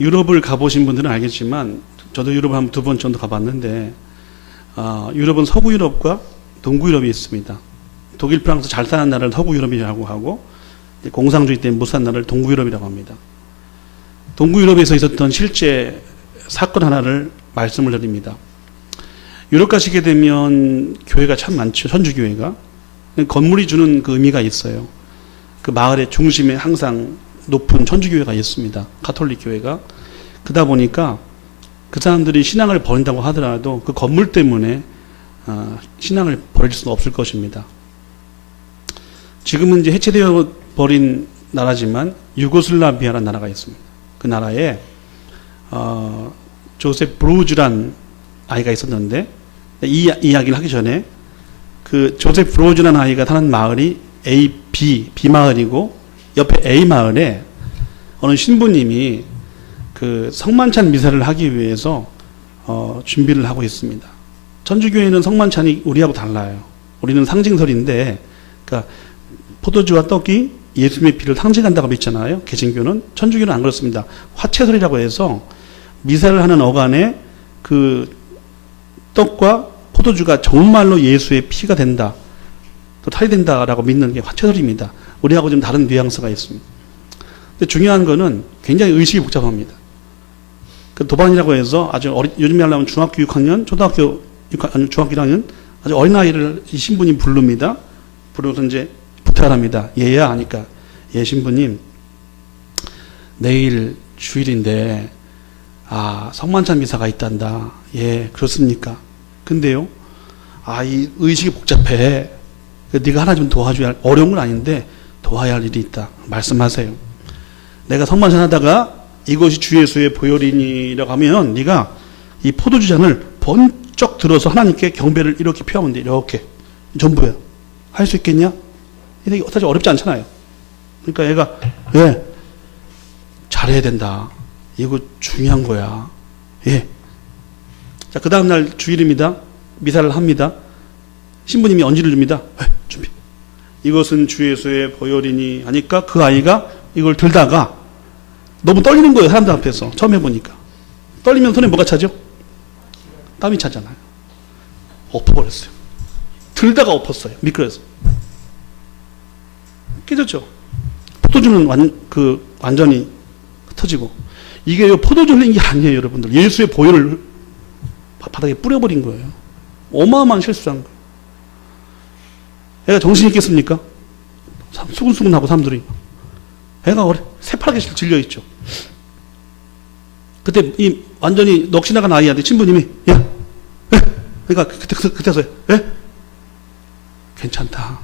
유럽을 가보신 분들은 알겠지만 저도 유럽을 한 2번 정도 가봤는데 유럽은 서구 유럽과 동구 유럽이 있습니다. 독일, 프랑스 잘 사는 나라를 서구 유럽이라고 하고 공산주의 때문에 못 사는 나라를 동구 유럽이라고 합니다. 동구 유럽에서 있었던 실제 사건 하나를 말씀을 드립니다. 유럽 가시게 되면 교회가 참 많죠. 천주교회가. 건물이 주는 그 의미가 있어요. 그 마을의 중심에 항상 높은 천주교회가 있습니다. 가톨릭 교회가. 그러다 보니까 그 사람들이 신앙을 버린다고 하더라도 그 건물 때문에 신앙을 버릴 수는 없을 것입니다. 지금은 이제 해체되어 버린 나라지만 유고슬라비아라는 나라가 있습니다. 그 나라에 조셉 브루즈란 아이가 있었는데 이 이야기를 하기 전에 그 조셉 브루즈라는 아이가 사는 마을이 B 마을이고 옆에 A 마을에 어느 신부님이 그 성만찬 미사를 하기 위해서 준비를 하고 있습니다. 천주교회는 성만찬이 우리하고 달라요. 우리는 상징설인데, 그러니까 포도주와 떡이 예수님의 피를 상징한다고 믿잖아요. 개신교는. 천주교는 안 그렇습니다. 화채설이라고 해서 미사를 하는 어간에 그 떡과 포도주가 정말로 예수의 피가 된다, 또 탈이 된다라고 믿는 게 화채설입니다. 우리하고 좀 다른 뉘앙스가 있습니다. 근데 중요한 거는 굉장히 의식이 복잡합니다. 그 도반이라고 해서 아주 요즘에 하려면 중학교 6학년, 초등학교 6학년, 중학교 1학년 아주 어린아이를 이 신부님 부릅니다. 부르고서 이제 부탁을 합니다. 얘야 하니까, 예 신부님, 내일 주일인데 성만찬 미사가 있단다. 예, 그렇습니까? 근데요, 이 의식이 복잡해. 네가 하나 좀 도와줘야 할, 어려운 건 아닌데 도와야 할 일이 있다. 말씀하세요. 내가 성만찬 하다가 이것이 주 예수의 보혈이니라고 하면 네가 이 포도주 잔을 번쩍 들어서 하나님께 경배를 이렇게 표하면 돼. 이렇게. 전부야. 할 수 있겠냐? 이게 사실 어렵지 않잖아요. 그러니까 얘가, 예, 잘해야 된다. 이거 중요한 거야. 예. 자, 그 다음날 주일입니다. 미사를 합니다. 신부님이 언지를 줍니다. 준비. 이것은 주 예수의 보혈이니 하니까 그 아이가 이걸 들다가 너무 떨리는 거예요. 사람들 앞에서. 처음 해보니까. 떨리면 손에 뭐가 차죠? 땀이 차잖아요. 엎어버렸어요. 들다가 엎었어요. 미끄러져서. 깨졌죠? 포도주는 완전히 흩어지고. 이게 포도주 흘린 게 아니에요, 여러분들. 예수의 보혈을 바닥에 뿌려버린 거예요. 어마어마한 실수한 거예요. 애가 정신이 있겠습니까? 수근수근하고 사람들이. 애가 새파랗게 질려있죠. 그때 이 완전히 넋이 나간 아이한테 신부님이, 야, 그러니까 그때서야, 예? 괜찮다.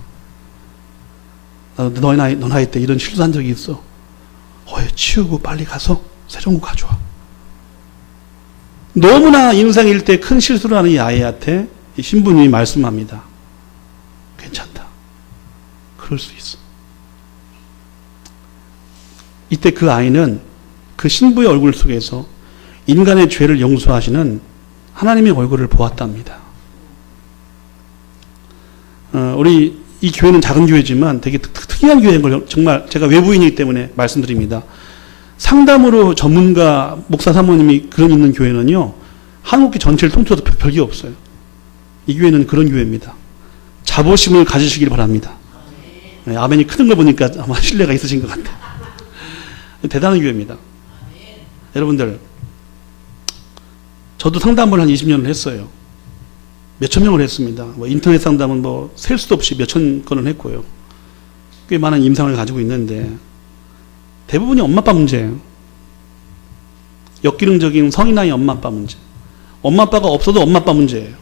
너 나이 때 이런 실수한 적이 있어. 치우고 빨리 가서 세정구 가져와. 너무나 인생일 때 큰 실수를 하는 이 아이한테 이 신부님이 말씀합니다. 괜찮다. 그럴 수 있어. 이때 그 아이는 그 신부의 얼굴 속에서 인간의 죄를 용서하시는 하나님의 얼굴을 보았답니다. 우리 이 교회는 작은 교회지만 되게 특이한 교회인 걸 정말 제가 외부인이기 때문에 말씀드립니다. 상담으로 전문가 목사 사모님이 그런 있는 교회는요, 한국교 전체를 통틀어도 별게 없어요. 이 교회는 그런 교회입니다. 자부심을 가지시길 바랍니다. 네, 아멘이 크는 거 보니까 아마 신뢰가 있으신 것 같아요. 대단한 교회입니다. 여러분들, 저도 상담을 한 20년을 했어요. 몇천 명을 했습니다. 인터넷 상담은 셀 수도 없이 몇천 건을 했고요. 꽤 많은 임상을 가지고 있는데 대부분이 엄마 아빠 문제예요. 역기능적인 성인 아이 엄마 아빠 문제. 엄마 아빠가 없어도 엄마 아빠 문제예요.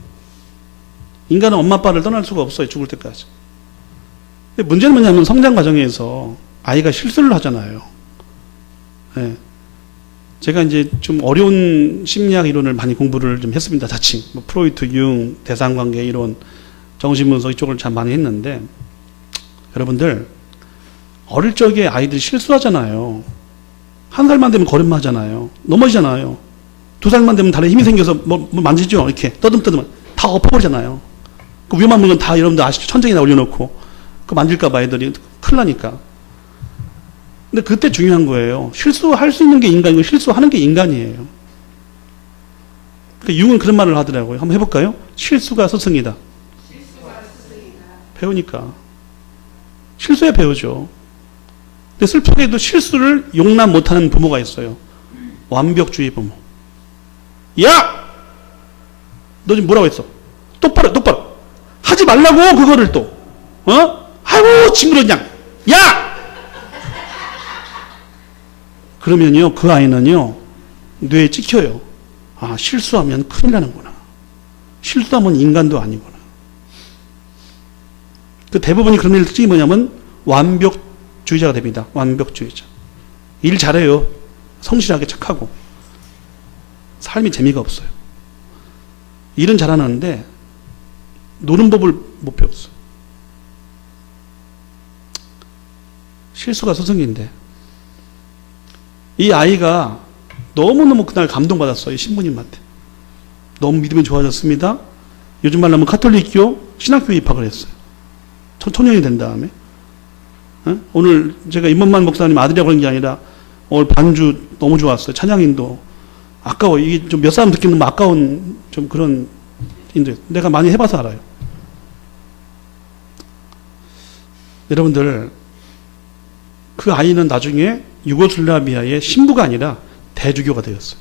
인간은 엄마 아빠를 떠날 수가 없어요. 죽을 때까지. 근데 문제는 뭐냐면 성장 과정에서 아이가 실수를 하잖아요. 네. 제가 이제 좀 어려운 심리학 이론을 많이 공부를 좀 했습니다. 자칭. 프로이트, 융, 대상관계 이론, 정신분석 이쪽을 참 많이 했는데, 여러분들, 어릴 적에 아이들이 실수하잖아요. 1살만 되면 걸음마잖아요. 넘어지잖아요. 2살만 되면 다리에 힘이 생겨서 뭐 만지죠? 이렇게 떠듬떠듬. 다 엎어버리잖아요. 그 위험한 물건 다 여러분들 아시죠? 천장에다 올려놓고. 그 만질까봐 애들이 큰일 나니까. 근데 그때 중요한 거예요. 실수할 수 있는 게 인간이고 실수하는 게 인간이에요. 그러니까 융은 그런 말을 하더라고요. 한번 해볼까요? 실수가 스승이다. 배우니까. 실수야 배우죠. 근데 슬프게도 실수를 용납 못하는 부모가 있어요. 완벽주의 부모. 야! 너 지금 뭐라고 했어? 똑바로, 똑바로. 하지 말라고, 그거를 또. 아이고, 징그러, 그냥. 야! 그러면요, 그 아이는요, 뇌에 찍혀요. 아, 실수하면 큰일 나는구나. 실수하면 인간도 아니구나. 그 대부분이 그런 일 특징이 뭐냐면, 완벽주의자가 됩니다. 완벽주의자. 일 잘해요. 성실하게 착하고. 삶이 재미가 없어요. 일은 잘하는데, 노는 법을 못 배웠어요. 실수가 스승인데, 이 아이가 너무너무 그날 감동받았어요. 신부님한테. 너무 믿음이 좋아졌습니다. 요즘 말로 하면 카톨릭교 신학교에 입학을 했어요. 청년이 된 다음에. 오늘 제가 임원만 목사님 아들이라고 하는 게 아니라 오늘 반주 너무 좋았어요. 찬양인도. 아까워. 이게 좀 몇 사람 듣기는 너무 아까운 좀 그런 인도. 내가 많이 해봐서 알아요. 여러분들, 그 아이는 나중에 유고슬라비아의 신부가 아니라 대주교가 되었어요.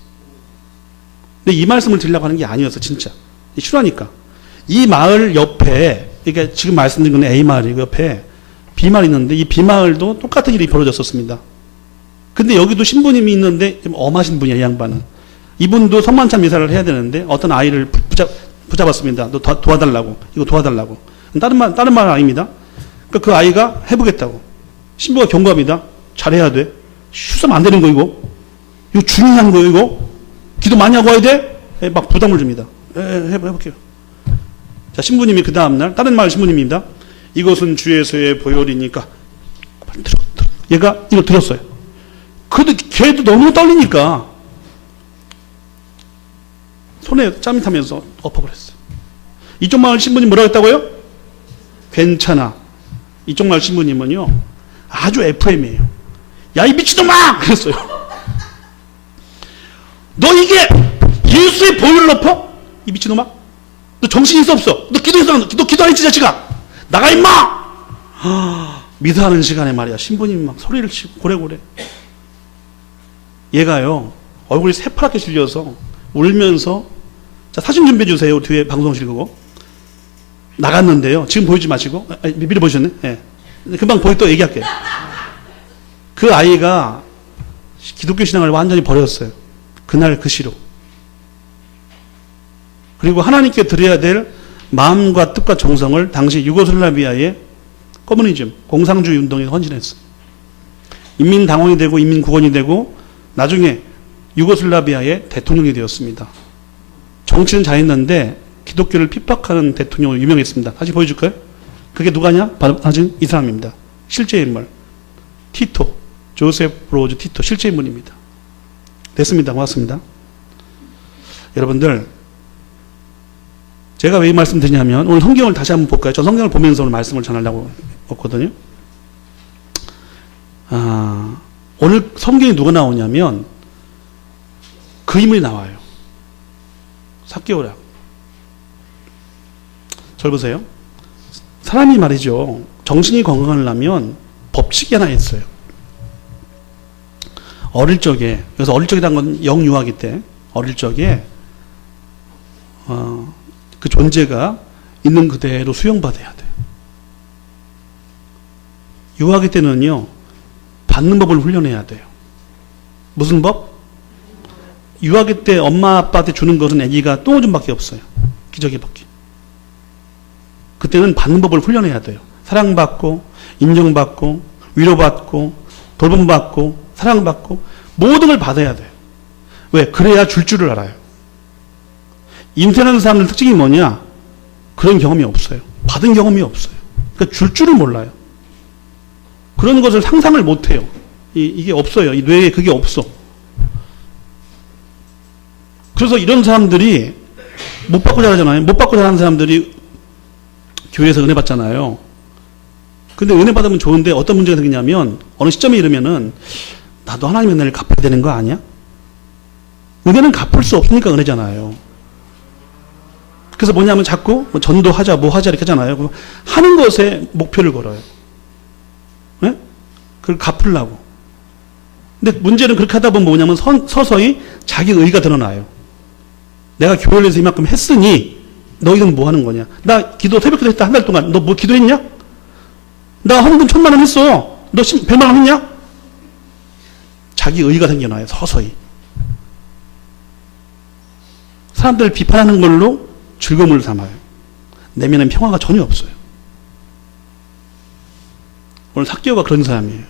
근데 이 말씀을 드리려고 하는 게 아니었어, 진짜. 실화니까. 이 마을 옆에, 그러니까 지금 말씀드린 건 A마을이고 옆에 B마을이 있는데 이 B마을도 똑같은 일이 벌어졌었습니다. 근데 여기도 신부님이 있는데 좀 엄하신 분이야, 이 양반은. 이분도 성만찬 미사를 해야 되는데 어떤 아이를 붙잡았습니다. 너 도와달라고. 이거 도와달라고. 다른 말 아닙니다. 그러니까 그 아이가 해보겠다고. 신부가 경고합니다. 잘해야 돼. 실수하면 안 되는 거, 이거. 이거 중요한 거, 이거. 기도 많이 하고 와야 돼? 막 부담을 줍니다. 해볼게요. 자, 신부님이 그 다음날, 다른 마을 신부님입니다. 이것은 주에서의 보혈이니까. 들어. 얘가 이거 들었어요. 그래도 걔도 너무 떨리니까 손에 짬이 타면서 엎어버렸어요. 이쪽 마을 신부님 뭐라고 했다고요? 괜찮아. 이쪽 마을 신부님은요, 아주 FM이에요. 야, 이 미친놈아! 그랬어요. 너 이게 예수의 보혈을 엎어? 이 미친놈아? 너 정신 있어 없어? 너 기도 안 했지, 자식아? 나가, 임마! 미사하는 시간에 말이야, 신부님이 막 소리를 치고 고래고래. 얘가요, 얼굴이 새파랗게 질려서 울면서, 자, 사진 준비해 주세요. 뒤에 방송실 그거. 나갔는데요. 지금 보이지 마시고. 미리 보셨네? 예. 네. 금방 보이 또 얘기할게요. 그 아이가 기독교 신앙을 완전히 버렸어요. 그날 그 시로. 그리고 하나님께 드려야 될 마음과 뜻과 정성을 당시 유고슬라비아의 커뮤니즘, 공산주의 운동에 헌신했어요. 인민당원이 되고 인민국원이 되고 나중에 유고슬라비아의 대통령이 되었습니다. 정치는 잘했는데 기독교를 핍박하는 대통령으로 유명했습니다. 다시 보여줄까요? 그게 누가냐? 사진 이 사람입니다. 실제 인물. 티토. 조셉 브로즈 티토. 실제 인물입니다. 됐습니다. 고맙습니다. 여러분들, 제가 왜 이 말씀 드리냐면 오늘 성경을 다시 한번 볼까요? 저 성경을 보면서 오늘 말씀을 전하려고 했거든요. 오늘 성경에 누가 나오냐면 그 인물이 나와요. 삭개오라. 절 보세요. 사람이 말이죠. 정신이 건강하려면 법칙이 하나 있어요. 어릴 적에, 그래서 어릴 적이라는 건 영유아기 때, 어릴 적에 그 존재가 있는 그대로 수용받아야 돼요. 유아기 때는요, 받는 법을 훈련해야 돼요. 무슨 법? 유아기 때 엄마 아빠한테 주는 것은 아기가 똥오줌밖에 없어요. 기저귀밖에. 그때는 받는 법을 훈련해야 돼요. 사랑받고, 인정받고, 위로받고, 돌봄받고, 사랑받고, 모든 걸 받아야 돼요. 왜? 그래야 줄 줄을 알아요. 인생하는 사람들 특징이 뭐냐? 그런 경험이 없어요. 받은 경험이 없어요. 그러니까 줄 줄을 몰라요. 그런 것을 상상을 못 해요. 이게 없어요. 이 뇌에 그게 없어. 그래서 이런 사람들이 못 받고 자라잖아요. 못 받고 자라는 사람들이 교회에서 은혜 받잖아요. 근데 은혜 받으면 좋은데 어떤 문제가 생기냐면 어느 시점에 이르면은 나도 하나님의 은혜를 갚아야 되는 거 아니야? 은혜는 갚을 수 없으니까 은혜잖아요. 그래서 뭐냐면 자꾸 뭐 전도하자 뭐 하자 이렇게 하잖아요. 하는 것에 목표를 걸어요. 네? 그걸 갚으려고. 근데 문제는 그렇게 하다 보면 뭐냐면 서서히 자기 의가 드러나요. 내가 교회를 위해서 이만큼 했으니 너희들은 뭐 하는 거냐? 나 기도 새벽기도 했다 한 달 동안. 너 뭐 기도했냐? 나 헌금 1,000만 원 했어. 너 100만 원 했냐? 자기 의가 생겨나요. 서서히. 사람들을 비판하는 걸로 즐거움을 삼아요. 내면엔 평화가 전혀 없어요. 오늘 삭개오가 그런 사람이에요.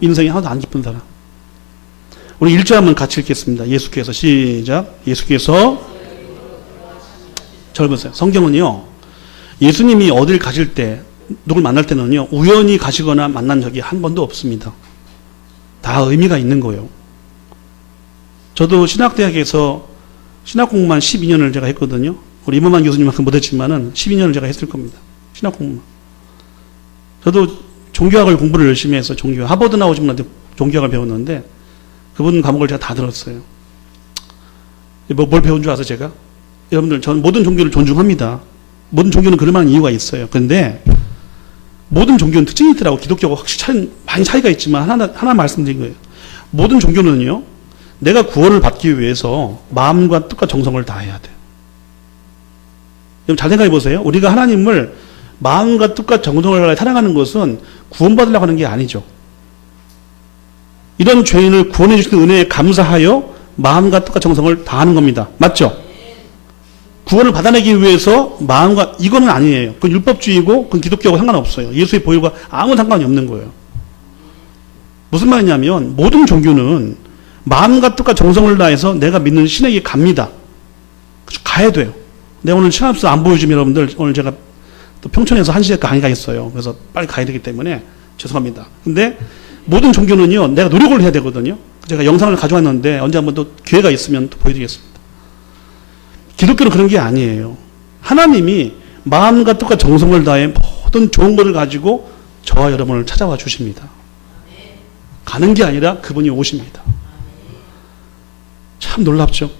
인생이 하나도 안 기쁜 사람. 우리 1절 한번 같이 읽겠습니다. 예수께서 시작. 예수께서 절 보세요. 성경은요. 예수님이 어딜 가실 때 누굴 만날 때는요. 우연히 가시거나 만난 적이 한 번도 없습니다. 다 의미가 있는 거예요. 저도 신학대학에서 신학 공부만 12년을 제가 했거든요. 우리 임원만 교수님만큼 못했지만은 12년을 제가 했을 겁니다. 신학 공부만. 저도 종교학을 공부를 열심히 해서 하버드 나오신 분한테 종교학을 배웠는데 그분 과목을 제가 다 들었어요. 뭘 배운 줄 아세요, 제가? 여러분들, 저는 모든 종교를 존중합니다. 모든 종교는 그럴 만한 이유가 있어요. 그런데 모든 종교는 특징이 있더라고. 기독교가 확실히 많이 차이가 있지만 하나 말씀드린 거예요. 모든 종교는요. 내가 구원을 받기 위해서 마음과 뜻과 정성을 다해야 돼요. 여러분 잘 생각해 보세요. 우리가 하나님을 마음과 뜻과 정성을 다해 사랑하는 것은 구원받으려고 하는 게 아니죠. 이런 죄인을 구원해 주시는 은혜에 감사하여 마음과 뜻과 정성을 다하는 겁니다. 맞죠? 구원을 받아내기 위해서 마음과 이거는 아니에요. 그건 율법주의고 그건 기독교하고 상관없어요. 예수의 보혈과 아무 상관이 없는 거예요. 무슨 말이냐면 모든 종교는 마음과 뜻과 정성을 다해서 내가 믿는 신에게 갑니다. 가야 돼요. 내가 오늘 시간 없어 안 보여주면 여러분들 오늘 제가 또 평촌에서 1시에 강의가 있어요. 그래서 빨리 가야 되기 때문에 죄송합니다. 근데 모든 종교는요. 내가 노력을 해야 되거든요. 제가 영상을 가져왔는데 언제 한번 또 기회가 있으면 또 보여드리겠습니다. 기독교는 그런 게 아니에요. 하나님이 마음과 뜻과 정성을 다해 모든 좋은 것을 가지고 저와 여러분을 찾아와 주십니다. 가는 게 아니라 그분이 오십니다. 참 놀랍죠?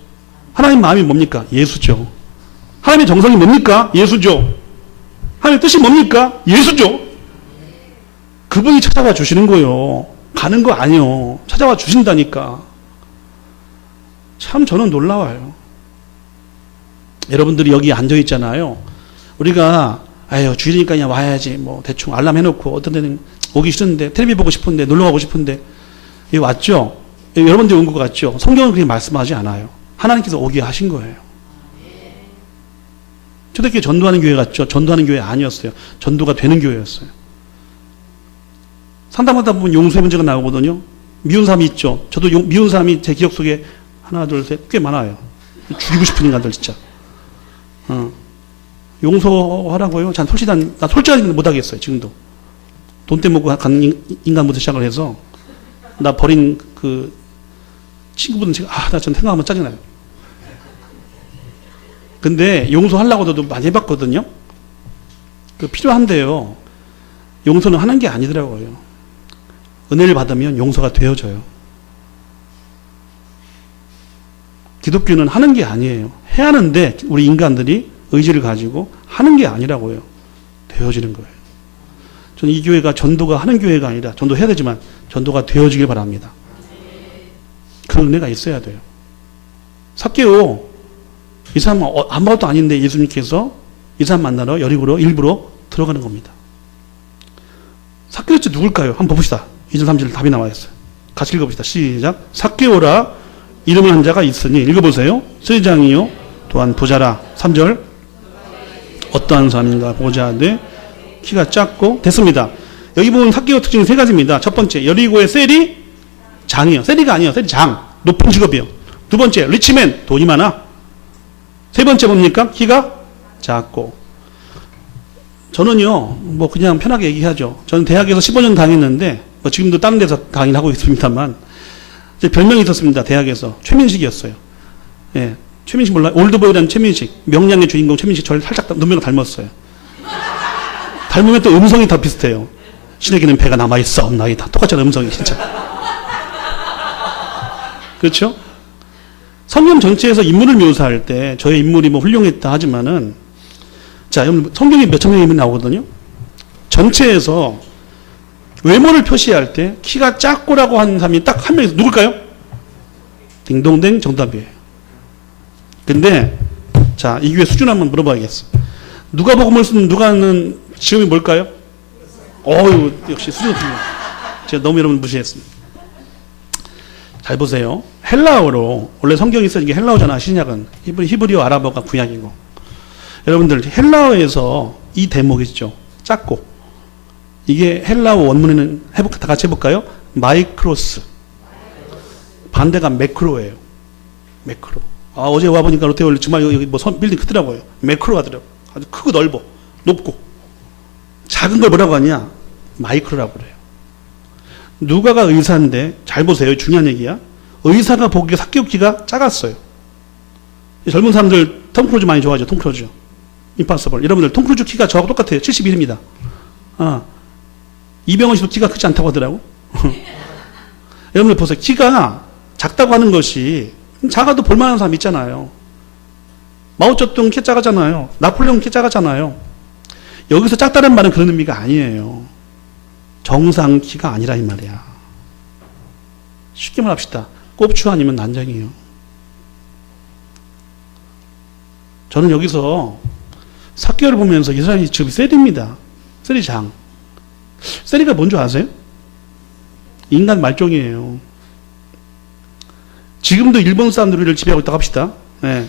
하나님 마음이 뭡니까? 예수죠. 하나님의 정성이 뭡니까? 예수죠. 하나님의 뜻이 뭡니까? 예수죠. 그분이 찾아와 주시는 거예요. 가는 거 아니요. 찾아와 주신다니까. 참 저는 놀라워요. 여러분들이 여기 앉아 있잖아요. 우리가 아유 주일이니까 그냥 와야지 뭐 대충 알람 해놓고 어떤 데는 오기 싫은데 텔레비 보고 싶은데 놀러 가고 싶은데 여기 왔죠. 여러분들이 온 것 같죠. 성경은 그렇게 말씀하지 않아요. 하나님께서 오게 하신 거예요. 초대교회 전도하는 교회 같죠. 전도하는 교회 아니었어요. 전도가 되는 교회였어요. 상담하다 보면 용서의 문제가 나오거든요. 미운 사람이 있죠. 저도 미운 사람이 제 기억 속에 하나 둘 셋 꽤 많아요. 죽이고 싶은 인간들 진짜. 용서하라고요. 난 솔직하게 못하겠어요. 지금도. 돈 때문에 먹고 간 인간부터 시작을 해서 나 버린 그 친구분은 지금 나 전 생각하면 짜증나요. 근데 용서하려고 저도 많이 해봤거든요. 그 필요한데요. 용서는 하는 게 아니더라고요. 은혜를 받으면 용서가 되어져요. 기독교는 하는 게 아니에요. 해야 하는데 우리 인간들이 의지를 가지고 하는 게 아니라고요. 되어지는 거예요. 저는 이 교회가 전도가 하는 교회가 아니라 전도해야 되지만 전도가 되어지길 바랍니다. 그런 은혜가 있어야 돼요. 삭개오 이 사람은 아무것도 아닌데 예수님께서 이 사람 만나러 일부러 들어가는 겁니다. 삭개오 씨 누굴까요? 한번 봅시다. 2절 3절 답이 나와 있어요. 같이 읽어봅시다. 시작. 삭개오라 이름을 한 자가 있으니 읽어보세요. 세장이요 또한 부자라. 3절 어떠한 사람인가 보자되 키가 작고 됐습니다. 여기 보면 삭개오 특징이 세 가지입니다. 첫 번째 여리고의 셀이 장이에요. 셀이가 아니에요. 셀이 장. 높은 직업이에요. 두 번째 리치맨 돈이 많아. 세 번째 뭡니까? 키가 작고. 저는요 뭐 그냥 편하게 얘기하죠. 저는 대학에서 15년 강의했는데 뭐 지금도 다른 데서 강의를 하고 있습니다만 제 별명이 있었습니다. 대학에서 최민식이었어요. 예, 최민식 몰라요? 올드보이라는 최민식. 명량의 주인공 최민식 저를 살짝 눈매가 닮았어요. 닮으면 또 음성이 다 비슷해요. 신에게는 배가 남아있어 없나이다. 똑같잖아요, 음성이 진짜. 그렇죠? 성경 전체에서 인물을 묘사할 때 저의 인물이 뭐 훌륭했다 하지만은, 자, 성경에 몇천 명의 인물이 나오거든요. 전체에서 외모를 표시할 때 키가 작고라고 하는 사람이 딱 한 명이 누굴까요? 딩동댕 정답이에요. 근데 자, 이 교회 수준 한번 물어봐야겠어. 누가복음을 쓴 누가는 지금이 뭘까요? 어유 역시 수준 높네요. 제가 너무 여러분 무시했습니다. 잘 보세요. 헬라어로 원래 성경이 써진 게 헬라어잖아. 신약은 히브리어, 아랍어가 구약이고. 여러분들 헬라어에서 이 대목이죠. 작고. 이게 헬라어 원문에는 다 같이 해볼까요? 마이크로스. 반대가 매크로예요. 매크로. 아, 어제 와보니까 롯데월드 정말 여기 뭐 빌딩 크더라고요. 매크로 하더라고요. 아주 크고 넓어. 높고. 작은 걸 뭐라고 하냐? 마이크로라고 그래요. 누가가 의사인데, 잘 보세요. 중요한 얘기야. 의사가 보기에 삭개오 키가 작았어요. 젊은 사람들 톰 크루즈 많이 좋아하죠. 톰 크루즈. 임파서블. 여러분들 톰 크루즈 키가 저하고 똑같아요. 71입니다. 이병헌 씨도 키가 크지 않다고 하더라고. 여러분들 보세요. 키가 작다고 하는 것이 작아도 볼만한 사람 있잖아요. 마오쩌둥 키 작았잖아요. 나폴레옹 키 작았잖아요. 여기서 작다는 말은 그런 의미가 아니에요. 정상 키가 아니라 이 말이야. 쉽게 말합시다. 꼽추 아니면 난장이에요. 저는 여기서 삭개오를 보면서 이 사람이 지금 세리입니다. 세리장. 세리가 뭔 줄 아세요? 인간 말종이에요. 지금도 일본 사람들이 우리를 지배하고 있다고 합시다. 네.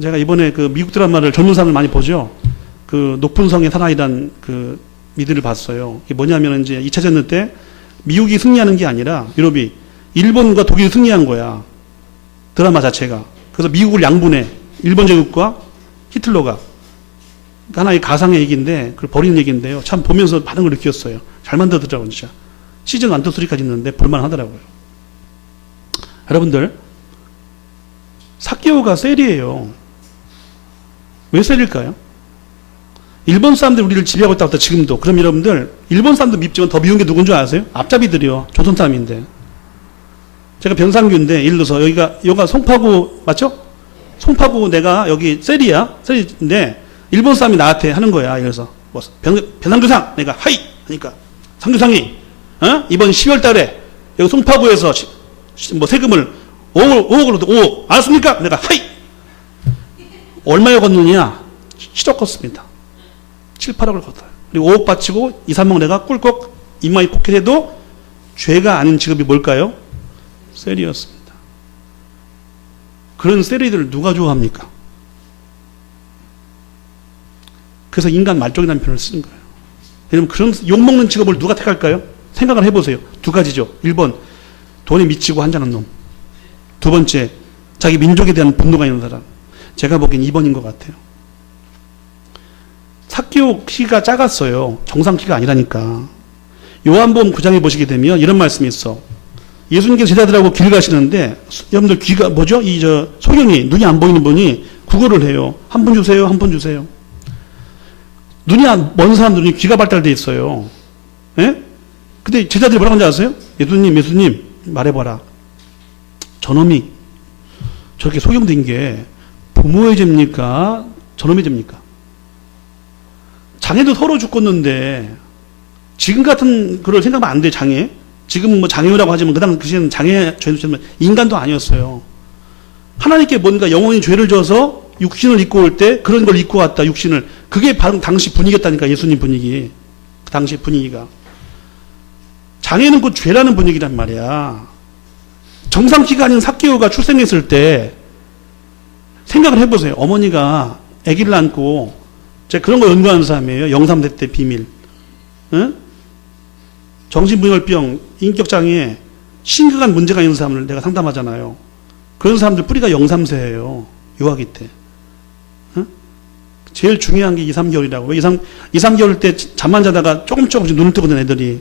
제가 이번에 그 미국 드라마를 젊은 사람들 많이 보죠. 그 높은 성의 사나이란 그 미드를 봤어요. 이게 뭐냐면 이제 2차 전쟁 때 미국이 승리하는 게 아니라 유럽이 일본과 독일이 승리한 거야. 드라마 자체가. 그래서 미국을 양분해. 일본 제국과 히틀러가. 하나의 가상의 얘기인데 그걸 버리는 얘기인데요. 참 보면서 많은 걸 느꼈어요. 잘 만들더라고요, 진짜. 시즌 1, 2, 3까지 있는데 볼만 하더라고요. 여러분들, 삭개오가 셀이에요. 왜 셀일까요? 일본 사람들이 우리를 지배하고 있다고 했다, 지금도. 그럼 여러분들, 일본 사람도 밉지만 더 미운 게 누군 줄 아세요? 앞잡이들이요. 조선 사람인데. 제가 병상규인데, 예를 들어서 여기가 송파구, 맞죠? 송파구 내가 여기 셀이야. 셀인데, 일본 사람이 나한테 하는 거야. 그래서, 뭐, 병상규상! 내가 하이! 하니까, 상규상이, 이번 10월 달에, 여기 송파구에서 뭐 세금을 5억으로 5억. 알았습니까? 내가 하이! 얼마에 걷느냐? 7억 걷습니다. 7, 8억을 걷어요. 그리고 5억 바치고 2, 3억 내가 꿀꺽 이마에 포켓해도 죄가 아닌 직업이 뭘까요? 셀이었습니다. 그런 셀이들을 누가 좋아합니까? 그래서 인간 말종이라는 표현을 쓰는 거예요. 여러분, 그런 욕먹는 직업을 누가 택할까요? 생각을 해보세요. 두 가지죠. 1번, 돈에 미치고 한잔한 놈. 두 번째, 자기 민족에 대한 분노가 있는 사람. 제가 보기엔 2번인 것 같아요. 삭개오 키가 작았어요. 정상 키가 아니라니까. 요한복음 9장에 보시게 되면 이런 말씀이 있어. 예수님께서 제자들하고 길 가시는데 여러분들 귀가 뭐죠? 소경이 눈이 안 보이는 분이 구걸을 해요. 한 분 주세요. 한 분 주세요. 눈이 먼 사람들은 귀가 발달돼 있어요. 예? 근데 제자들이 뭐라고 하는지 아세요? 예수님 말해봐라. 저놈이 저렇게 소경된 게 부모의 죄입니까? 저놈의 죄입니까? 장애도 서로 죽었는데 지금 같은 그걸 생각하면 안 돼. 장애. 지금은 뭐 장애라고 하지만 그 당시에는 장애 죄는 인간도 아니었어요. 하나님께 뭔가 영원히 죄를 져서 육신을 입고 올 때 그런 걸 입고 왔다. 육신을. 그게 바로 당시 분위기였다니까. 예수님 분위기. 그 당시 분위기가. 장애는 그 죄라는 분위기란 말이야. 정상 키가 아닌 삭개오가 출생했을 때 생각을 해보세요. 어머니가 아기를 안고 제가 그런 거 연구하는 사람이에요. 영삼대 때 비밀. 응? 정신분열병, 인격장애, 심각한 문제가 있는 사람을 내가 상담하잖아요. 그런 사람들 뿌리가 영삼세예요. 유아기 때. 응? 제일 중요한 게 2, 3개월이라고. 2, 3개월 때 잠만 자다가 조금씩 눈을 뜨거든 애들이.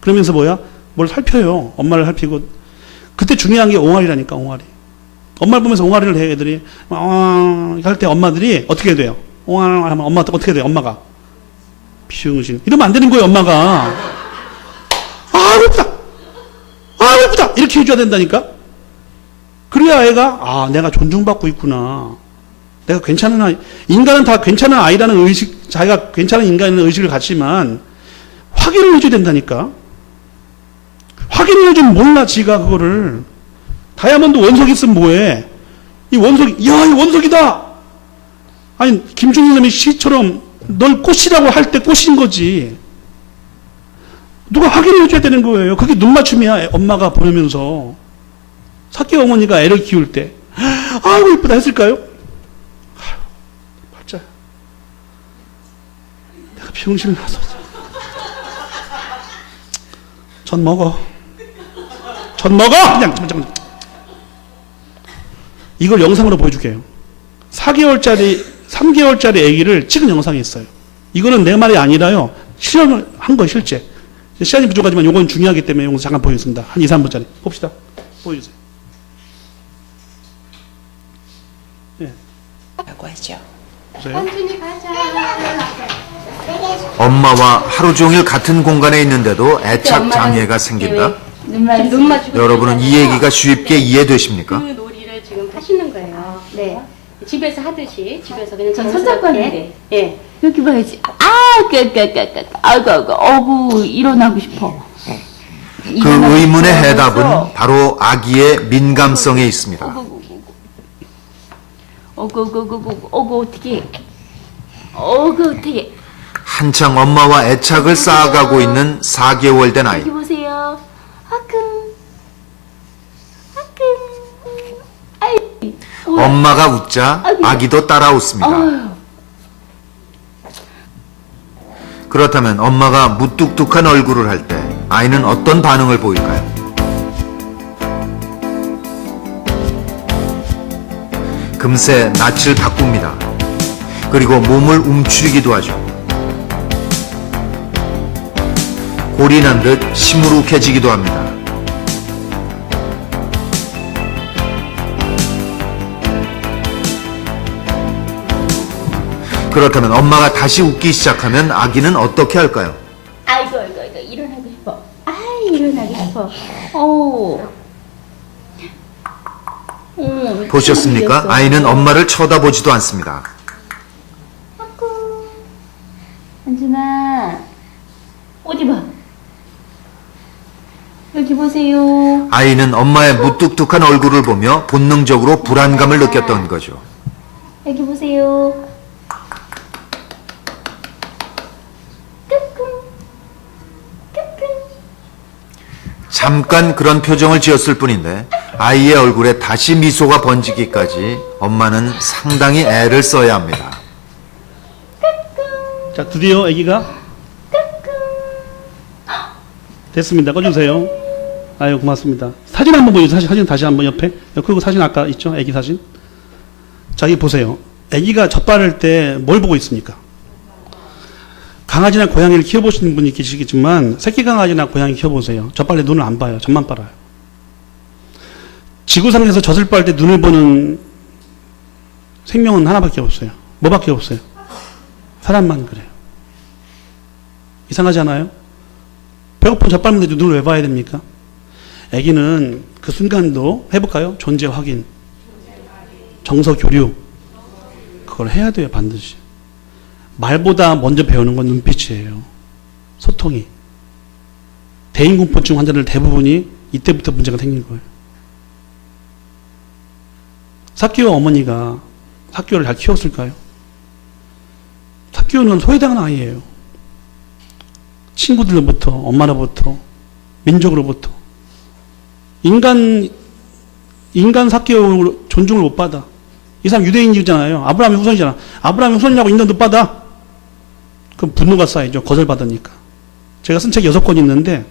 그러면서 뭘 살펴요. 엄마를 살피고. 그때 중요한 게 옹알이라니까. 옹알이. 엄마를 보면서 옹알이를 해 애들이. 할 때 엄마들이 어떻게 돼요? 옹알 하면 엄마 어떻게 돼요? 엄마가 비용신. 이러면 안 되는 거예요, 엄마가. 아, 예쁘다. 아, 예쁘다. 이렇게 해줘야 된다니까? 그래야 애가, 내가 존중받고 있구나. 내가 괜찮은 아이. 인간은 다 괜찮은 아이라는 의식, 자기가 괜찮은 인간이라는 의식을 갖지만, 확인을 해줘야 된다니까? 확인을 해주면 몰라, 지가 그거를. 다이아몬드 원석 있으면 뭐해? 이 원석이, 이 원석이다! 아니, 김준일 선생님이 시처럼 널 꽃이라고 할 때 꽃인 거지. 누가 확인을 해줘야 되는 거예요. 그게 눈맞춤이야, 엄마가 보면서. 사키 어머니가 애를 키울 때. 아이고, 이쁘다 했을까요? 팔자. 내가 병신을 나서. 전 먹어. 전 먹어! 그냥, 잠깐만. 이걸 영상으로 보여줄게요. 4개월짜리, 3개월짜리 아기를 찍은 영상이 있어요. 이거는 내 말이 아니라요. 실험을 한 거예요, 실제. 시간이 부족하지만 이건 중요하기 때문에 영상 잠깐 보여주겠습니다. 한 2, 3분짜리. 봅시다. 보여주세요. 네. 라고 하죠. 보세요. 엄마와 하루 종일 같은 공간에 있는데도 애착 장애가 생긴다? 눈 맞추고 여러분은 이 얘기가 쉽게 그 이해되십니까? 놀이를 지금 하시는 거예요. 네. 집에서 하듯이 집에서 그냥 전 자연스럽게. 손잡고 예. 여기 봐야지. 아이고, 어구, 일어나고 싶어. 그 의문의 해답은 바로 아기의 민감성에 있습니다. 어구, 어떻게. 어떻게. 한창 엄마와 애착을 쌓아가고 있는 4개월 된 아이. 여기 보세요. 아이. 엄마가 웃자 아기도 따라 웃습니다. 그렇다면 엄마가 무뚝뚝한 얼굴을 할 때 아이는 어떤 반응을 보일까요? 금세 낯을 바꿉니다. 그리고 몸을 움츠리기도 하죠. 골이 난 듯 시무룩해지기도 합니다. 그렇다면 엄마가 다시 웃기 시작하면 아기는 어떻게 할까요? 아이고, 일어나고 싶어. 일어나고 싶어. 어우. 보셨습니까? 아이는 엄마를 쳐다보지도 않습니다. 안준아, 어디 봐. 여기 보세요. 아이는 엄마의 무뚝뚝한 얼굴을 보며 본능적으로 불안감을 느꼈던 거죠. 여기 보세요. 잠깐 그런 표정을 지었을 뿐인데 아이의 얼굴에 다시 미소가 번지기까지 엄마는 상당히 애를 써야 합니다. 자, 드디어 아기가 됐습니다. 꺼주세요. 아유, 고맙습니다. 사진 한번 보여주세요. 사진 다시 한번 옆에. 그리고 사진 아까 있죠? 아기 사진. 자, 이 보세요. 아기가 젖바를 때 뭘 보고 있습니까? 강아지나 고양이를 키워보시는 분이 계시겠지만 새끼 강아지나 고양이 키워보세요. 젖빨 때 눈을 안 봐요. 젖만 빨아요. 지구상에서 젖을 빨 때 눈을 보는 생명은 하나밖에 없어요. 뭐밖에 없어요? 사람만 그래요. 이상하지 않아요? 배고픈 젖 빨는데 눈을 왜 봐야 됩니까? 아기는 그 순간도 해볼까요? 존재 확인, 정서 교류, 그걸 해야 돼요, 반드시. 말보다 먼저 배우는 건 눈빛이에요. 소통이. 대인공포증 환자들 대부분이 이때부터 문제가 생긴 거예요. 사키오 어머니가 사키오를 잘 키웠을까요? 사키오는 소외당한 아이예요. 친구들로부터, 엄마로부터, 민족으로부터. 인간 사키오 존중을 못 받아. 이 사람 유대인이잖아요. 아브라함이 후손이잖아. 아브라함이 후손이라고 인정 못 받아. 그럼 분노가 쌓이죠. 거절받으니까. 제가 쓴 책이 6권 있는데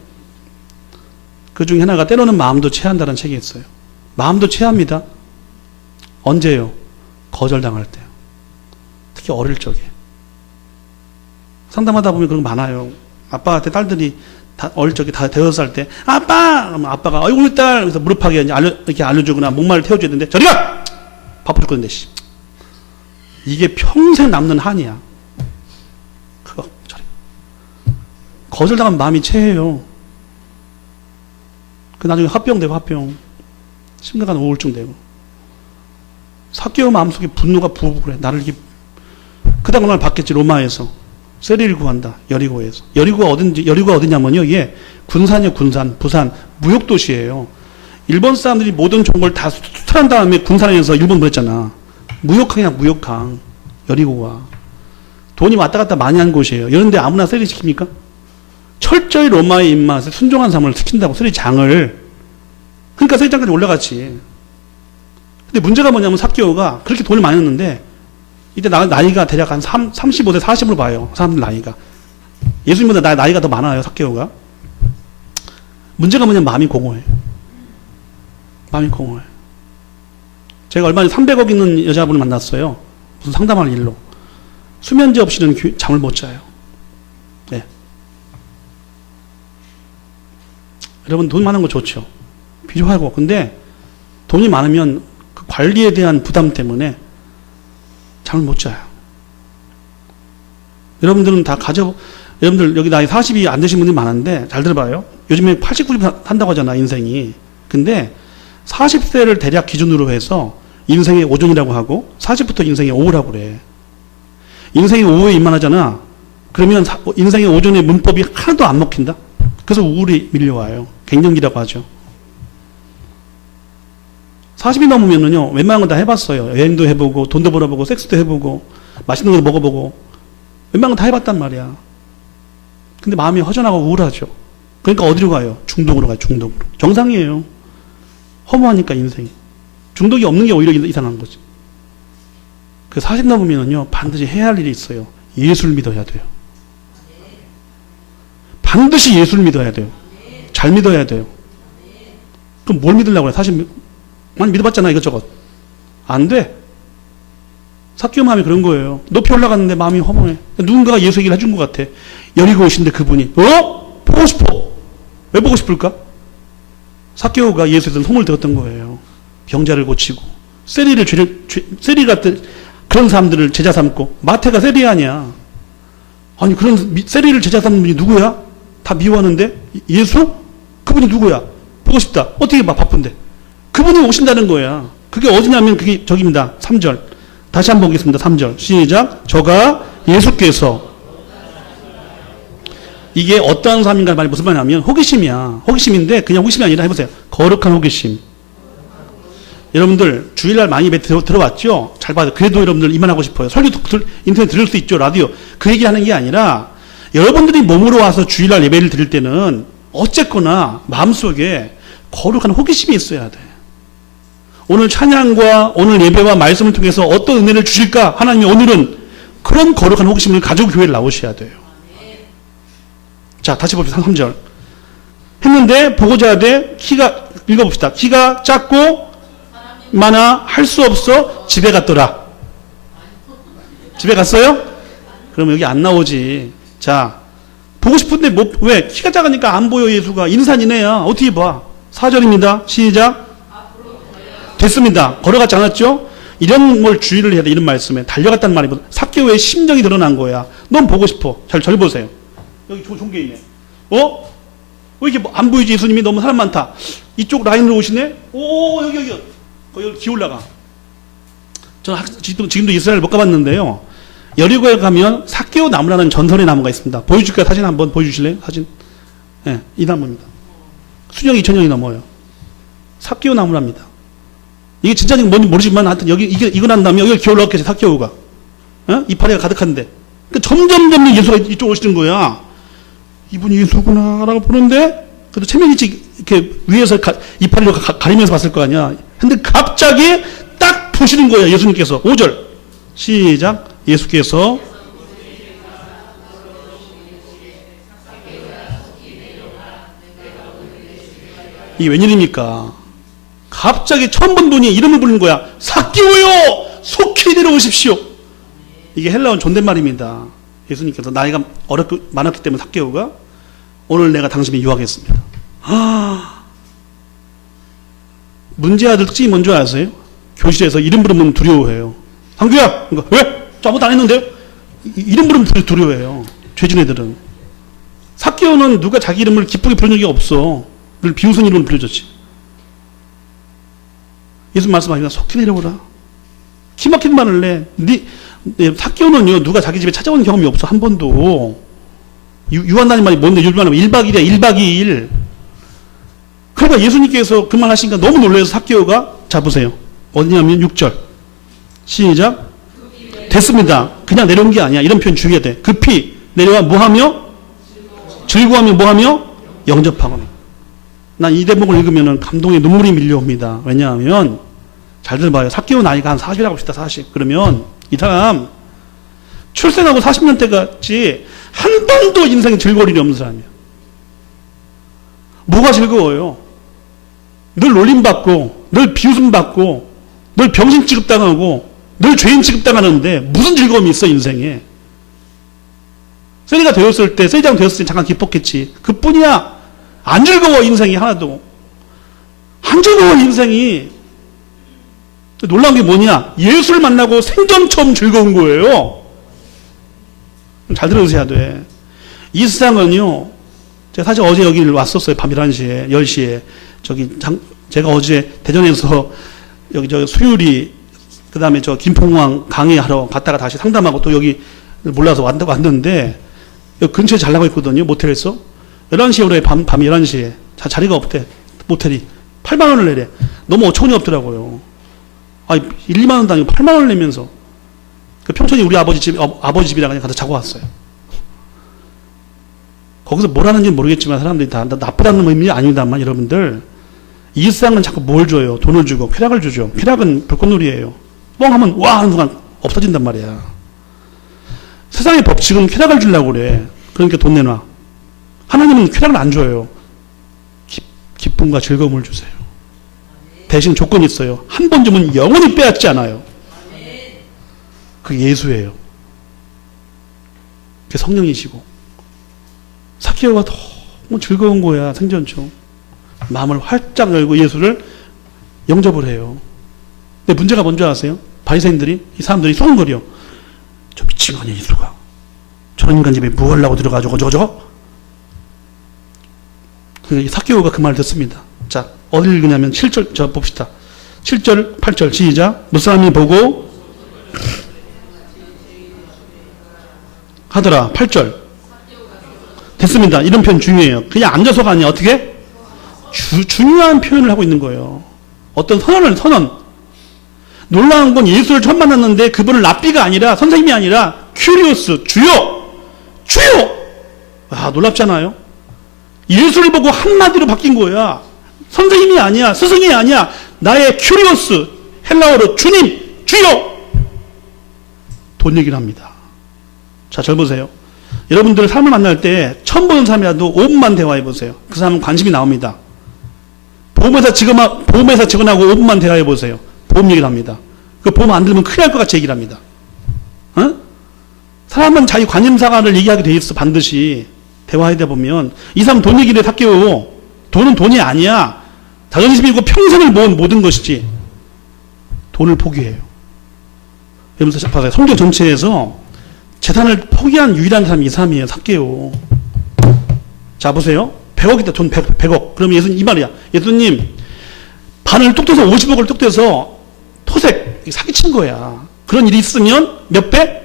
그 중에 하나가 때로는 마음도 체한다는 책이 있어요. 마음도 체합니다. 언제요? 거절당할 때요. 특히 어릴 적에. 상담하다 보면 그런 거 많아요. 아빠한테 딸들이 다 어릴 적에 다 5살 때 아빠! 그러면 아빠가 아이고 우리 딸! 그래서 무릎하게 이렇게 알려주거나 목말을 태워줘야 되는데 저리가! 밥을 줬거든요. 이게 평생 남는 한이야. 그거 저리. 거절당하면 마음이 체해요. 그 나중에 합병되고 합병. 심각한 우울증 되고. 삭개오 마음속에 분노가 부어오고 그래. 나를 이렇게 그 다음날 받겠지. 로마에서 세리를 구한다. 여리고에서. 여리고가 어디냐면요. 이게 군산이요. 군산. 부산. 무역도시예요. 일본 사람들이 모든 정보를 다 수탈한 다음에 군산에서 일본 보냈잖아. 무역항이야. 무역항. 여리고가. 돈이 왔다 갔다 많이 한 곳이에요. 이런데 아무나 세리 시킵니까? 철저히 로마의 입맛에 순종한 삶을 시킨다고 세리장을. 그러니까 세리장까지 올라갔지. 근데 문제가 뭐냐면 삭개오가 그렇게 돈을 많이 넣는데 이때 나이가 대략 한 35세 40으로 봐요. 사람들 나이가. 예수님보다 나이가 더 많아요. 삭개오가. 문제가 뭐냐면 마음이 공허해. 마음이 공허해. 제가 얼마 전에 300억 있는 여자분을 만났어요. 무슨 상담할 일로. 수면제 없이는 잠을 못 자요. 네. 여러분 돈 많은 거 좋죠. 필요하고. 근데 돈이 많으면 그 관리에 대한 부담 때문에 잠을 못 자요. 여러분들은 여러분들 여기 나이 40이 안 되신 분들이 많은데 잘 들어봐요. 요즘에 80, 90 산다고 하잖아, 인생이. 근데 40세를 대략 기준으로 해서 인생의 오전이라고 하고 40부터 인생의 오후라고 그래. 인생의 오후에 입만하잖아. 그러면 인생의 오전의 문법이 하나도 안 먹힌다. 그래서 우울이 밀려와요. 갱년기라고 하죠. 40이 넘으면은요, 웬만한 건 다 해봤어요. 여행도 해보고, 돈도 벌어보고, 섹스도 해보고, 맛있는 것도 먹어보고, 웬만한 건 다 해봤단 말이야. 근데 마음이 허전하고 우울하죠. 그러니까 어디로 가요? 중독으로 가요, 중독으로. 정상이에요. 허무하니까 인생이. 중독이 없는 게 오히려 이상한 거지. 그 40 넘으면은요, 반드시 해야 할 일이 있어요. 예수를 믿어야 돼요. 반드시 예수를 믿어야 돼요. 잘 믿어야 돼요. 그럼 뭘 믿으려고 해? 사실 많이 믿어봤잖아, 이것저것. 안 돼. 삭개오 마음이 그런 거예요. 높이 올라갔는데 마음이 허무해. 누군가가 예수 얘기를 해준 것 같아. 여리고 오신데 그분이. 보고 싶어. 왜 보고 싶을까? 삭개오가 예수에서 소문을 들었던 거예요. 병자를 고치고. 세리 같은 그런 사람들을 제자 삼고. 마태가 세리 아니야. 아니, 그런 세리를 제자 삼는 분이 누구야? 다 미워하는데? 예수? 그분이 누구야? 보고 싶다. 어떻게 봐, 바쁜데. 그분이 오신다는 거야. 그게 어디냐면 그게 저기입니다. 3절. 다시 한번 보겠습니다. 3절. 시작. 저가 예수께서. 이게 어떠한 삶인가 말이 무슨 말이냐면 호기심이야. 호기심인데 그냥 호기심이 아니라 해보세요. 거룩한 호기심. 여러분들 주일날 많이 들어봤죠? 잘 봐요. 그래도 여러분들 이만하고 싶어요. 설교 인터넷 들을 수 있죠. 라디오. 그 얘기하는 게 아니라 여러분들이 몸으로 와서 주일날 예배를 드릴 때는 어쨌거나 마음속에 거룩한 호기심이 있어야 돼. 오늘 찬양과 오늘 예배와 말씀을 통해서 어떤 은혜를 주실까? 하나님이 오늘은 그런 거룩한 호기심을 가지고 교회를 나오셔야 돼요. 자, 다시 봅시다. 3절. 했는데 보고자 하되 키가, 읽어봅시다. 키가 작고 많아 할 수 없어 집에 갔더라. 집에 갔어요? 그럼 여기 안 나오지. 자, 보고 싶은데 왜? 키가 작으니까 안 보여. 예수가. 인산이네야. 어떻게 봐? 4절입니다. 시작. 됐습니다. 걸어갔지 않았죠? 이런 걸 주의를 해야 돼. 이런 말씀에. 달려갔단 말이 삭개오의 심정이 드러난 거야. 넌 보고 싶어. 잘 보세요. 여기 종교인이네. 왜 이렇게 안 보이지? 예수님이 너무 사람 많다. 이쪽 라인으로 오시네? 여기 기올라가. 저는 지금도 이스라엘 못 가봤는데요. 여리고에 가면 삭개오 나무라는 전설의 나무가 있습니다. 보여줄까요? 사진 한번 보여주실래요? 사진. 네, 이 나무입니다. 수령이 2000년이 넘어요. 삭개오 나무랍니다. 이게 진짜인지 뭔지 모르지만 하여튼 이거 난 다음에 여기가 기올라갔겠지, 삭개오가. 이파리가 가득한데. 그러니까 점점 예수가 이쪽으로 오시는 거야. 이분이 예수구나, 라고 보는데, 그래도 체면이지, 이렇게 위에서 이파리로 가리면서 봤을 거 아니야. 근데 갑자기 딱 보시는 거야, 예수님께서. 5절. 시작. 예수께서 이게 웬일입니까? 갑자기 처음 본 분이 이름을 부르는 거야. 삭개오요! 속히 내려오십시오. 이게 헬라어 존댓말입니다. 예수님께서 나이가 많았기 때문에 삭개오가 오늘 내가 당신을 유하겠습니다. 문제아들 특징이 뭔지 아세요? 교실에서 이름 부르면 두려워해요. 상규야! 왜? 저 아무것도 안 했는데요? 이름 부르면 두려워해요. 죄진 애들은. 삭개오는 누가 자기 이름을 기쁘게 부른 적이 없어. 늘 비웃은 이름을 불러줬지. 예수 말씀하시나 속히 내려오라. 기막힌 말을 내. 삭개오는요 누가 자기 집에 찾아온 경험이 없어 한 번도. 유한다는 말이 뭔데? 유한다는 1박 2일이야. 1박 2일. 그러니까 예수님께서 그 말 하시니까 너무 놀라서 삭개오가 자 보세요. 어디냐면 6절. 시작. 됐습니다. 그냥 내려온 게 아니야. 이런 표현 주의해야 돼. 급히 내려와 뭐하며? 즐거워하며 뭐하며? 영접하거나. 난 이 대목을 읽으면 감동의 눈물이 밀려옵니다. 왜냐하면 잘 들어봐요. 삭개오 나이가 한 40이라고 합시다. 40. 그러면 이 사람 출생하고 40년 때까지 한 번도 인생에 즐거울 일이 없는 사람이야. 뭐가 즐거워요? 늘 놀림받고 늘 비웃음받고 늘 병신 취급당하고 늘 죄인 취급당하는데 무슨 즐거움이 있어 인생에. 세리가 되었을 때 세리장 되었을 때 잠깐 기뻤겠지. 그뿐이야. 안 즐거워 인생이 하나도. 안 즐거워 인생이. 놀라운 게 뭐냐? 예수를 만나고 생전 처음 즐거운 거예요. 잘 들어주셔야 돼. 이 세상은요, 제가 사실 어제 여기를 왔었어요. 밤 11시에, 10시에. 제가 어제 대전에서 여기 수유리, 그 다음에 김포공항 강의하러 갔다가 다시 상담하고 또 여기 몰라서 왔는데, 여기 근처에 잘 나가 있거든요. 모텔에서. 11시에 오래 밤 11시에. 자리가 없대. 모텔이. 8만원을 내래. 너무 어처구니 없더라고요. 1, 2만원도 아니고 8만원을 내면서. 그 평촌이 우리 아버지 집이라 그냥 가서 자고 왔어요. 거기서 뭘 하는지 모르겠지만 사람들이 다 나쁘다는 의미 아닙니다만 여러분들. 이 세상은 자꾸 뭘 줘요? 돈을 주고 쾌락을 주죠. 쾌락은 불꽃놀이에요. 뻥 하면 와 하는 순간 없어진단 말이야. 세상의 법칙은 쾌락을 주려고 그래. 그러니까 돈 내놔. 하나님은 쾌락을 안 줘요. 기쁨과 즐거움을 주세요. 대신 조건이 있어요. 한 번 주면 영원히 빼앗지 않아요. 그게 예수예요. 그게 성령이시고. 삭개오가 너무 즐거운 거야. 생전초. 마음을 활짝 열고 예수를 영접을 해요. 근데 문제가 뭔지 아세요? 바리새인들이 이 사람들이 쏘근거려. 저 미친 거 아니야 예수가. 저런 인간 집에 뭐 하려고 들어가지고 저거. 삭개오가 그 말을 듣습니다. 자, 어딜 읽으냐면 7절 봅시다. 7절 8절 시작. 무사람이 보고 하더라. 8절 됐습니다. 이런 표현 중요해요. 그냥 앉아서가 아니야. 어떻게? 중요한 표현을 하고 있는 거예요. 어떤 선언. 놀라운 건 예수를 처음 만났는데 그분을 랍비가 아니라 선생님이 아니라 큐리오스 주요. 아, 놀랍잖아요. 예수를 보고 한마디로 바뀐 거야. 선생님이 아니야. 스승이 아니야. 나의 큐리오스. 헬라어로 주님, 주요. 돈 얘기를 합니다. 자, 잘 보세요. 여러분들 사람을 만날 때 처음 보는 사람이라도 5분만 대화해 보세요. 그 사람은 관심이 나옵니다. 보험회사 직원하고 5분만 대화해 보세요. 보험 얘기를 합니다. 그 보험 안 들으면 큰일 날 것 같이 얘기를 합니다. 어? 사람은 자기 관심사를 얘기하게 돼 있어. 반드시 대화하다 보면 이 사람 돈 얘기를 삭개오. 돈은 돈이 아니야. 자존심이고 평생을 모은 모든 것이지. 돈을 포기해요. 여러분 봐세요. 성경 전체에서 재산을 포기한 유일한 사람이 이 사람이에요. 삭개오. 자 보세요. 100억이다. 돈 100억. 그러면 예수님 이 말이야. 예수님 반을 뚝 떼서 50억을 뚝 떼서 토색 사기친 거야. 그런 일이 있으면 몇 배?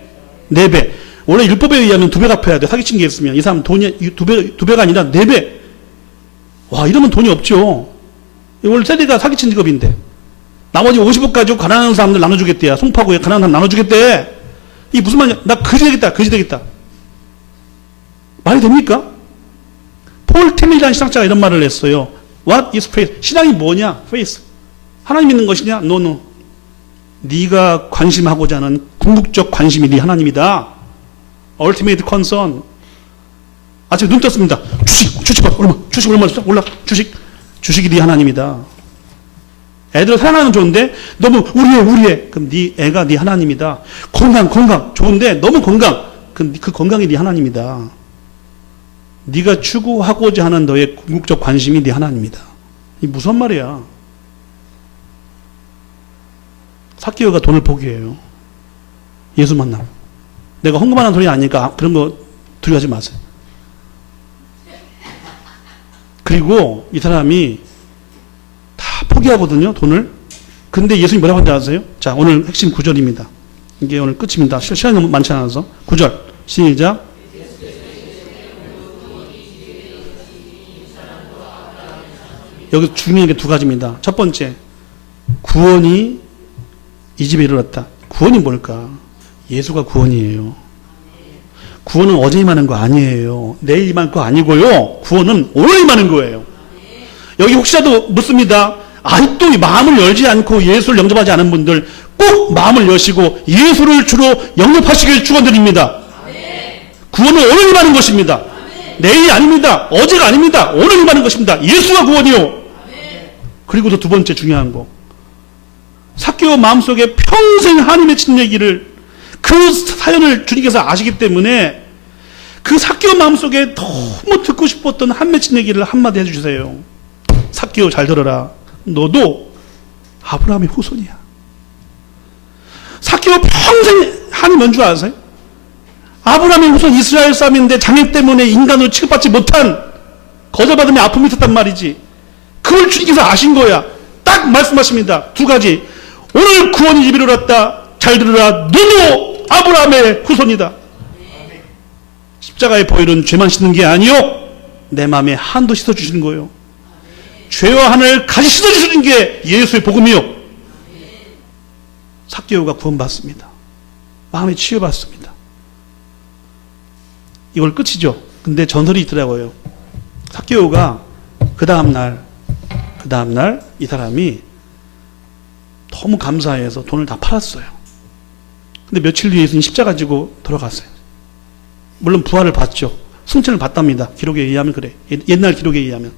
4배. 원래 율법에 의하면 2배 갚아야 돼. 사기친 게 있으면. 이 사람 돈이 2배가 아니라 4배. 와, 이러면 돈이 없죠. 원래 세리가 사기친 직업인데. 나머지 50억 가지고 가난한 사람들 나눠주겠대야. 송파구에 가난한 사람 나눠주겠대. 이게 무슨 말이야? 나 거지 되겠다. 말이 됩니까? 폴 텔리라는 신학자가 이런 말을 했어요. What is faith? 신앙이 뭐냐? faith. 하나님 믿는 것이냐? No. 네가 관심하고자 하는 궁극적 관심이 네 하나님이다. Ultimate concern. 아침에 눈 떴습니다. 주식 얼마? 주식 얼마 줬어? 올라. 주식이 네 하나님이다. 애들 사랑하는 좋은데 너무 우리애. 그럼 네 애가 네 하나님이다. 건강 좋은데 너무 건강. 그럼 그 건강이 네 하나님이다. 네가 추구하고자 하는 너의 궁극적 관심이 네 하나님이다. 이 무슨 말이야? 삭개오가 돈을 포기해요. 예수 만나. 내가 헌금하는 소리 아니니까 그런 거 두려워하지 마세요. 그리고 이 사람이 다 포기하거든요, 돈을. 근데 예수님이 뭐라고 하는지 아세요? 자, 오늘 핵심 9절입니다. 이게 오늘 끝입니다. 시간이 너무 많지 않아서. 9절. 시작. 여기 중요한 게 두 가지입니다. 첫 번째, 구원이 이 집에 이르렀다. 구원이 뭘까? 예수가 구원이에요. 구원은 어제 임하는 거 아니에요. 내일 임할 거 아니고요. 구원은 오늘 임하는 거예요. 여기 혹시라도 묻습니다. 아직도 마음을 열지 않고 예수를 영접하지 않은 분들 꼭 마음을 여시고 예수를 주로 영접하시길 축원드립니다. 구원은 오늘 임하는 것입니다. 내일이 아닙니다. 어제가 아닙니다. 오늘 임하는 것입니다. 예수가 구원이요. 그리고 또 두 번째 중요한 거. 삭개오 마음속에 평생 한이 맺힌 얘기를 그 사연을 주님께서 아시기 때문에 그 삭개오 마음속에 너무 듣고 싶었던 한 맺힌 얘기를 한마디 해주세요. 삭개오 잘 들어라. 너도 아브라함의 후손이야. 삭개오 평생 한이 뭔 줄 아세요? 아브라함의 후손 이스라엘 사람인데 장애 때문에 인간으로 취급받지 못한 거절받음의 아픔이 있었단 말이지. 그걸 주님께서 아신 거야. 딱 말씀하십니다. 두 가지. 오늘 구원이 집에 이르렀다. 잘 들으라. 너도 아브라함의 후손이다. 십자가의 보혈은 죄만 씻는 게 아니요. 내 마음에 한도 씻어주시는 거예요. 죄와 한을 같이 씻어주시는 게 예수의 복음이요. 삭개오가 구원받습니다. 마음이 치유받습니다. 이걸 끝이죠. 근데 전설이 있더라고요. 삭개오가 그 다음날 이 사람이 너무 감사해서 돈을 다 팔았어요. 근데 며칠 뒤에 예수님 십자가 지고 돌아갔어요. 물론 부활을 봤죠. 승천을 봤답니다. 기록에 의하면 그래. 옛날 기록에 의하면.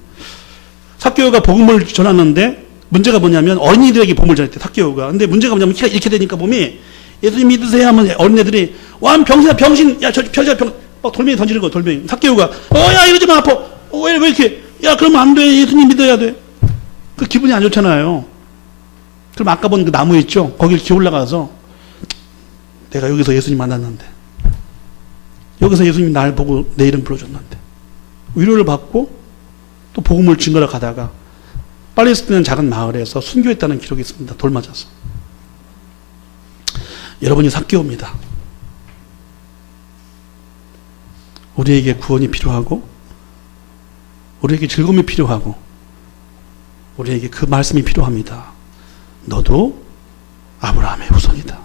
삭개오가 복음을 전하는데 문제가 뭐냐면 어린이들에게 복음을 전했대, 삭개오가. 근데 문제가 뭐냐면 키가 이렇게 되니까 보면 예수님 믿으세요 하면 어린애들이 와 병신아 병신 야 저 병신아 병 막 돌멩이 던지는 거 돌멩이. 삭개오가 야 이러지 마 아파. 왜 이렇게 야 그러면 안 돼. 예수님 믿어야 돼. 그 기분이 안 좋잖아요. 그럼 아까 본 그 나무 있죠? 거길 기어 올라가서 내가 여기서 예수님 만났는데 여기서 예수님이 날 보고 내 이름 불러줬는데 위로를 받고 또 복음을 증거하러 가다가 팔레스타인 작은 마을에서 순교했다는 기록이 있습니다. 돌 맞아서. 여러분이 삭개오입니다. 우리에게 구원이 필요하고 우리에게 즐거움이 필요하고 우리에게 그 말씀이 필요합니다. 너도 아브라함의 후손이다.